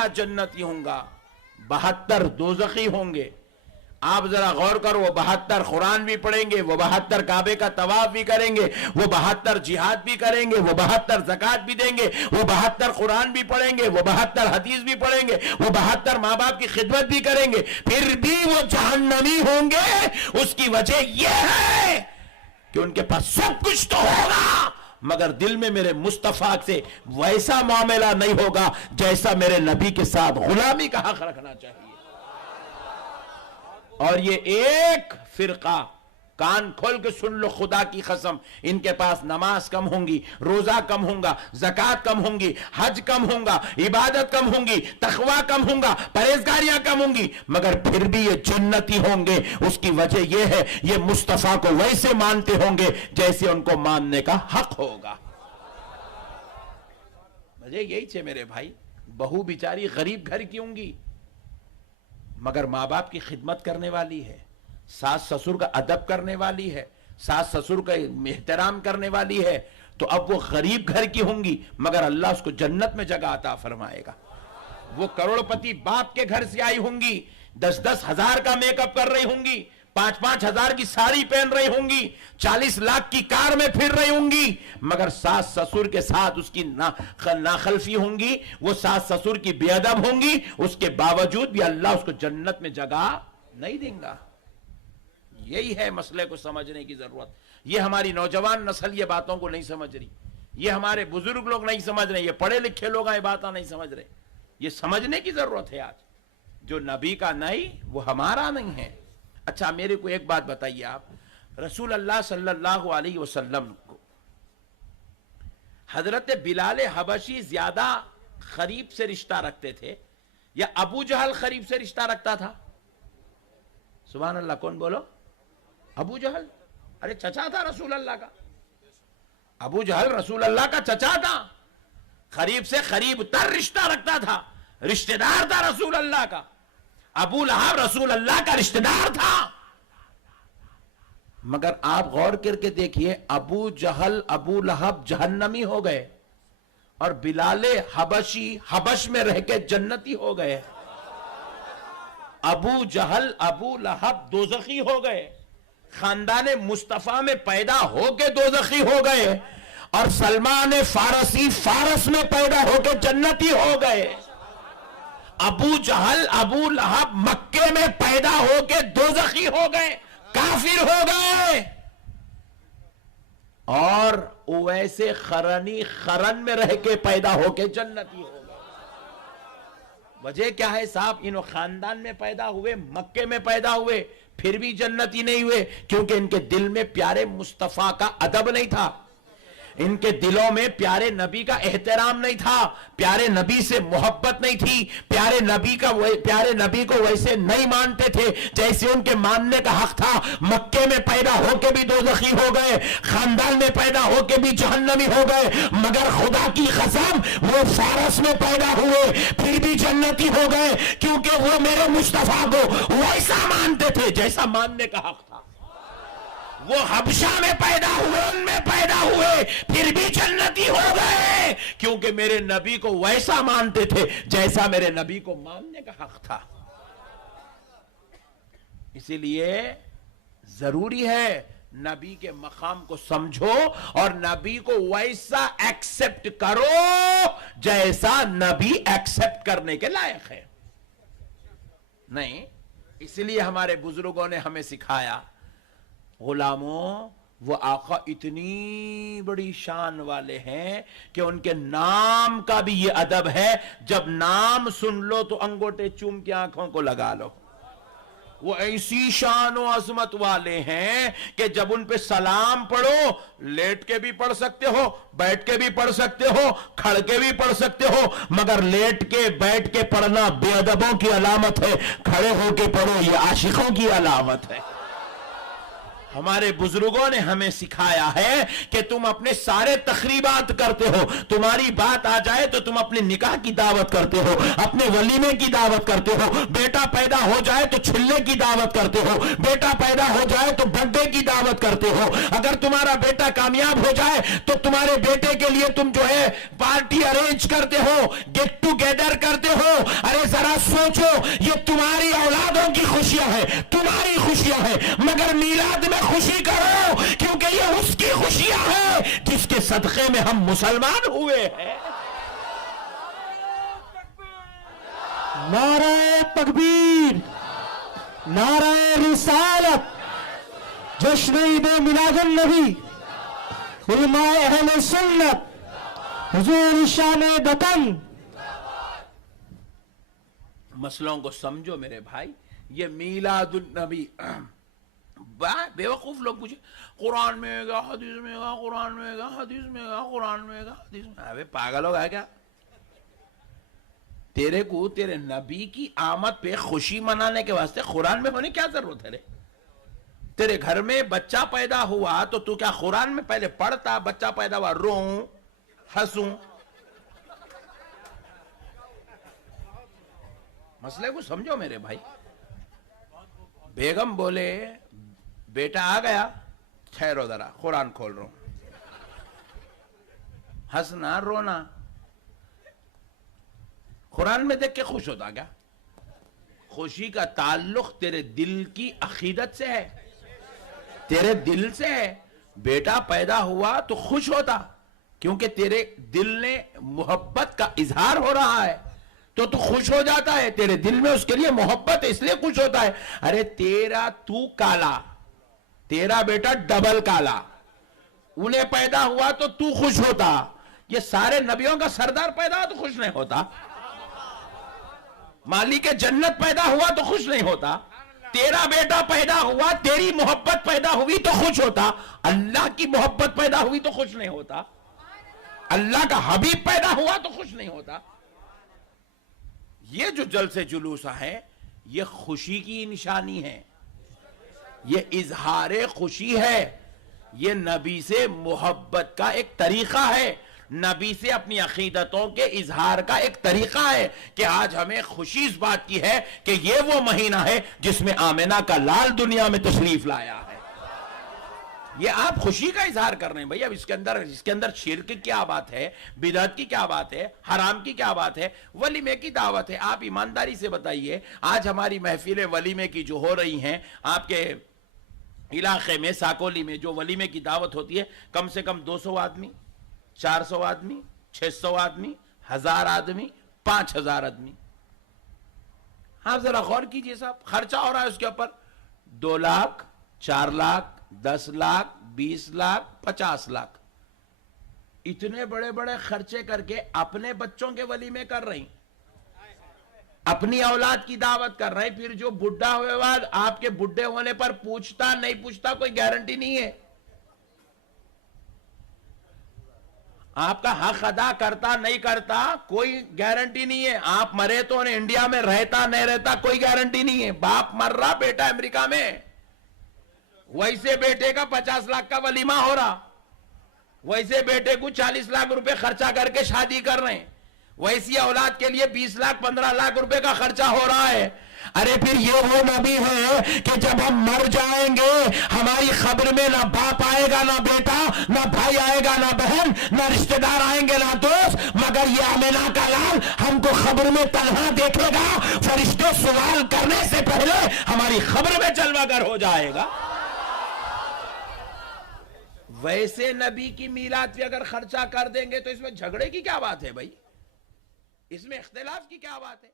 کہا جنتی ہوں گا، 72 دوزخی ہوں گے. آپ ذرا غور کرو، وہ 72 قرآن بھی پڑھیں گے، وہ 72 کعبے کا طواف بھی کریں گے، وہ 72 جہاد بھی کریں گے، وہ 72 زکوٰۃ بھی دیں گے، وہ 72 قرآن بھی پڑھیں گے، وہ 72 حدیث بھی پڑھیں گے، وہ 72 ماں باپ کی خدمت بھی کریں گے، پھر بھی وہ جہنمی ہوں گے. اس کی وجہ یہ ہے کہ ان کے پاس سب کچھ تو ہوگا مگر دل میں میرے مصطفیٰ سے ویسا معاملہ نہیں ہوگا جیسا میرے نبی کے ساتھ غلامی کا حق رکھنا چاہیے. اور یہ ایک فرقہ، کان کھول کے سن لو خدا کی قسم، ان کے پاس نماز کم ہوں گی، روزہ کم ہوں گا، زکوٰۃ کم ہوں گی، حج کم ہوں گا، عبادت کم ہوں گی، تقوی کم ہوں گا، پرہیزگاریاں کم ہوں گی، مگر پھر بھی یہ جنتی ہوں گے. اس کی وجہ یہ ہے یہ مصطفیٰ کو ویسے مانتے ہوں گے جیسے ان کو ماننے کا حق ہوگا. وجہ یہی چھے میرے بھائی. بہو بیچاری غریب گھر کی ہوں گی مگر ماں باپ کی خدمت کرنے والی ہے، ساس سسر کا ادب کرنے والی ہے، ساس سسر کا احترام کرنے والی ہے، تو اب وہ غریب گھر کی ہوں گی مگر اللہ اس کو جنت میں جگہ عطا فرمائے گا. وہ کروڑ پتی باپ کے گھر سے آئی ہوں گی، 10-10 ہزار کا میک اپ کر رہی ہوں گی، 5-5 ہزار کی ساڑی پہن رہی ہوں گی، 40 لاکھ کی کار میں پھر رہی ہوں گی، مگر ساس سسر کے ساتھ اس کی ناخلفی ہوں گی، وہ ساس سسر کی بے ادب ہوں گی، اس کے باوجود بھی اللہ اس کو جنت میں جگہ نہیں دیں گا. یہی ہے مسئلے کو سمجھنے کی ضرورت. یہ ہماری نوجوان نسل یہ باتوں کو نہیں سمجھ رہی، یہ ہمارے بزرگ لوگ نہیں سمجھ رہے، یہ پڑھے لکھے لوگ یہ باتیں نہیں سمجھ رہے. یہ سمجھنے کی ضرورت ہے. آج جو نبی کا نہیں وہ ہمارا نہیں ہے. اچھا میرے کو ایک بات بتائیے، آپ رسول اللہ صلی اللہ علیہ وسلم کو حضرت بلال حبشی زیادہ قریب سے رشتہ رکھتے تھے یا ابو جہل قریب سے رشتہ رکھتا تھا؟ سبحان اللہ، کون بولو؟ ابو جہل. ارے چچا تھا رسول اللہ کا. ابو جہل رسول اللہ کا چچا تھا، قریب سے قریب تر رشتہ رکھتا تھا، رشتہ دار تھا رسول اللہ کا. ابو لہب رسول اللہ کا رشتہ دار تھا. مگر آپ غور کر کے دیکھیے، ابو جہل ابو لہب جہنمی ہو گئے اور بلال حبشی حبش میں رہ کے جنتی ہو گئے. ابو جہل ابو لہب دوزخی ہو گئے، خاندان مصطفیٰ میں پیدا ہو کے دوزخی ہو گئے، اور سلمان فارسی فارس میں پیدا ہو کے جنتی ہو گئے. ابو جہل ابو لہب مکے میں پیدا ہو کے دوزخی ہو گئے، کافر ہو گئے، اور ویسے قرنی قرن میں رہ کے پیدا ہو کے جنتی ہو گئے. وجہ کیا ہے صاحب؟ انہوں خاندان میں پیدا ہوئے، مکے میں پیدا ہوئے، پھر بھی جنتی نہیں ہوئے، کیونکہ ان کے دل میں پیارے مصطفیٰ کا ادب نہیں تھا، ان کے دلوں میں پیارے نبی کا احترام نہیں تھا، پیارے نبی سے محبت نہیں تھی، پیارے نبی کو ویسے نہیں مانتے تھے جیسے ان کے ماننے کا حق تھا. مکے میں پیدا ہو کے بھی دوزخی ہو گئے، خاندان میں پیدا ہو کے بھی جہنمی ہو گئے، مگر خدا کی قسم وہ فارس میں پیدا ہوئے پھر بھی جنتی ہو گئے، کیونکہ وہ میرے مصطفیٰ کو ویسا مانتے تھے جیسا ماننے کا حق تھا. وہ حبشہ میں پیدا ہوئے، ان میں پیدا ہوئے، پھر بھی جنتی ہو گئے، کیونکہ میرے نبی کو ویسا مانتے تھے جیسا میرے نبی کو ماننے کا حق تھا. اسی لیے ضروری ہے نبی کے مقام کو سمجھو اور نبی کو ویسا ایکسپٹ کرو جیسا نبی ایکسپٹ کرنے کے لائق ہے. نہیں، اسی لیے ہمارے بزرگوں نے ہمیں سکھایا، غلاموں وہ آقا اتنی بڑی شان والے ہیں کہ ان کے نام کا بھی یہ ادب ہے، جب نام سن لو تو انگوٹے چوم کے آنکھوں کو لگا لو. وہ ایسی شان و عظمت والے ہیں کہ جب ان پہ سلام پڑھو، لیٹ کے بھی پڑھ سکتے ہو، بیٹھ کے بھی پڑھ سکتے ہو، کھڑ کے بھی پڑھ سکتے ہو، مگر لیٹ کے بیٹھ کے پڑھنا بے ادبوں کی علامت ہے، کھڑے ہو کے پڑھو یہ عاشقوں کی علامت ہے. ہمارے بزرگوں نے ہمیں سکھایا ہے کہ تم اپنے سارے تقریبات کرتے ہو، تمہاری بات آ جائے تو تم اپنے نکاح کی دعوت کرتے ہو، اپنے ولیمے کی دعوت کرتے ہو، بیٹا پیدا ہو جائے تو چھلے کی دعوت کرتے ہو، بیٹا پیدا ہو جائے تو برتھ ڈے کی دعوت کرتے ہو، اگر تمہارا بیٹا کامیاب ہو جائے تو تمہارے بیٹے کے لیے تم جو ہے پارٹی ارینج کرتے ہو، گیٹ ٹو گیدر کرتے ہو۔ ارے ذرا سوچو، یہ تمہاری اولادوں کی خوشیاں ہیں، تمہاری خوشیاں ہیں، مگر میلاد میں خوشی کرو کیونکہ یہ اس کی خوشیاں ہیں جس کے صدقے میں ہم مسلمان ہوئے ہیں۔ نعرہ تکبیر، نعرہ رسالت، جشن عید میلاد النبی، علماء اہل سنت، حضور شان وطن۔ مسئلوں کو سمجھو میرے بھائی، یہ میلاد النبی، بے وقوف لوگ پوچھے قرآن میں گا، حدیث میں گا، قرآن میں گا، حدیث میں گا، قرآن میں گا، حدیث میں گا۔ ابے پاگل ہو گیا کیا؟ تیرے کو تیرے نبی کی آمد پہ خوشی منانے کے واسطے قرآن میں ہونے کیا ضرورت ہے رے؟ تیرے گھر میں بچہ پیدا ہوا تو تو کیا قرآن میں پہلے پڑھتا بچہ پیدا ہوا روؤں ہنسوں؟ مسئلے کو سمجھو میرے بھائی۔ بیگم بولے بیٹا آ گیا، ٹھہرو ذرا قرآن کھول رہا ہوں، ہنسنا رونا قرآن میں دیکھ کے خوش ہوتا کیا؟ خوشی کا تعلق تیرے دل کی عقیدت سے ہے، تیرے دل سے ہے۔ بیٹا پیدا ہوا تو خوش ہوتا کیونکہ تیرے دل نے محبت کا اظہار ہو رہا ہے تو خوش ہو جاتا ہے، تیرے دل میں اس کے لیے محبت ہے اس لیے خوش ہوتا ہے۔ ارے تیرا تو کالا، تیرا بیٹا ڈبل کالا، انہیں پیدا ہوا تو تو خوش ہوتا۔ یہ سارے نبیوں کا سردار پیدا ہوا تو خوش نہیں ہوتا، مالک جنت پیدا ہوا تو خوش نہیں ہوتا، تیرا بیٹا پیدا ہوا تیری محبت پیدا ہوئی تو خوش ہوتا، اللہ کی محبت پیدا ہوئی تو خوش نہیں ہوتا، اللہ کا حبیب پیدا ہوا تو خوش نہیں ہوتا۔ یہ جو جلسے جلوس ہے یہ خوشی کی نشانی ہے، یہ اظہار خوشی ہے، یہ نبی سے محبت کا ایک طریقہ ہے، نبی سے اپنی عقیدتوں کے اظہار کا ایک طریقہ ہے کہ آج ہمیں خوشی اس بات کی ہے کہ یہ وہ مہینہ ہے جس میں آمنہ کا لال دنیا میں تشریف لایا ہے۔ یہ آپ خوشی کا اظہار کر رہے ہیں بھئی، اب اس کے اندر شرک کی کیا بات ہے، بدعت کی کیا بات ہے، حرام کی کیا بات ہے، ولیمے کی دعوت ہے۔ آپ ایمانداری سے بتائیے، آج ہماری محفل ولیمے کی جو ہو رہی ہیں آپ کے علاقے میں ساکولی میں، جو ولیمے کی دعوت ہوتی ہے کم سے کم 200 آدمی، 400 آدمی، 600 آدمی، 1000 آدمی، 5000 آدمی۔ آپ ذرا غور کیجئے صاحب، خرچہ ہو رہا ہے اس کے اوپر 2 لاکھ، 4 لاکھ، 10 لاکھ، 20 لاکھ، 50 لاکھ، اتنے بڑے بڑے خرچے کر کے اپنے بچوں کے ولیمے کر رہی، اپنی اولاد کی دعوت کر رہے ہیں، پھر جو بڈھا ہوئے بعد آپ کے بڈھے ہونے پر پوچھتا نہیں پوچھتا کوئی گارنٹی نہیں ہے، آپ کا حق ادا کرتا نہیں کرتا کوئی گارنٹی نہیں ہے، آپ مرے تو انڈیا میں رہتا نہیں رہتا کوئی گارنٹی نہیں ہے، باپ مر رہا بیٹا امریکہ میں، ویسے بیٹے کا 50 لاکھ کا ولیمہ ہو رہا، ویسے بیٹے کو 40 لاکھ روپے خرچہ کر کے شادی کر رہے ہیں، ویسی اولاد کے لیے 20 لاکھ 15 لاکھ روپے کا خرچہ ہو رہا ہے۔ ارے پھر یہ وہ نبی ہے کہ جب ہم مر جائیں گے ہماری قبر میں نہ باپ آئے گا نہ بیٹا، نہ بھائی آئے گا نہ بہن، نہ رشتہ دار آئیں گے نہ دوست، مگر یہ آمنہ کا لال ہم کو قبر میں تنہا دیکھے گا، فرشتے سوال کرنے سے پہلے ہماری قبر میں جلوہ گر ہو جائے گا۔ ویسے نبی کی میلاد پہ اگر خرچہ کر دیں گے تو اس میں جھگڑے کی کیا بات ہے بھائی، اس میں اختلاف کی کیا بات ہے؟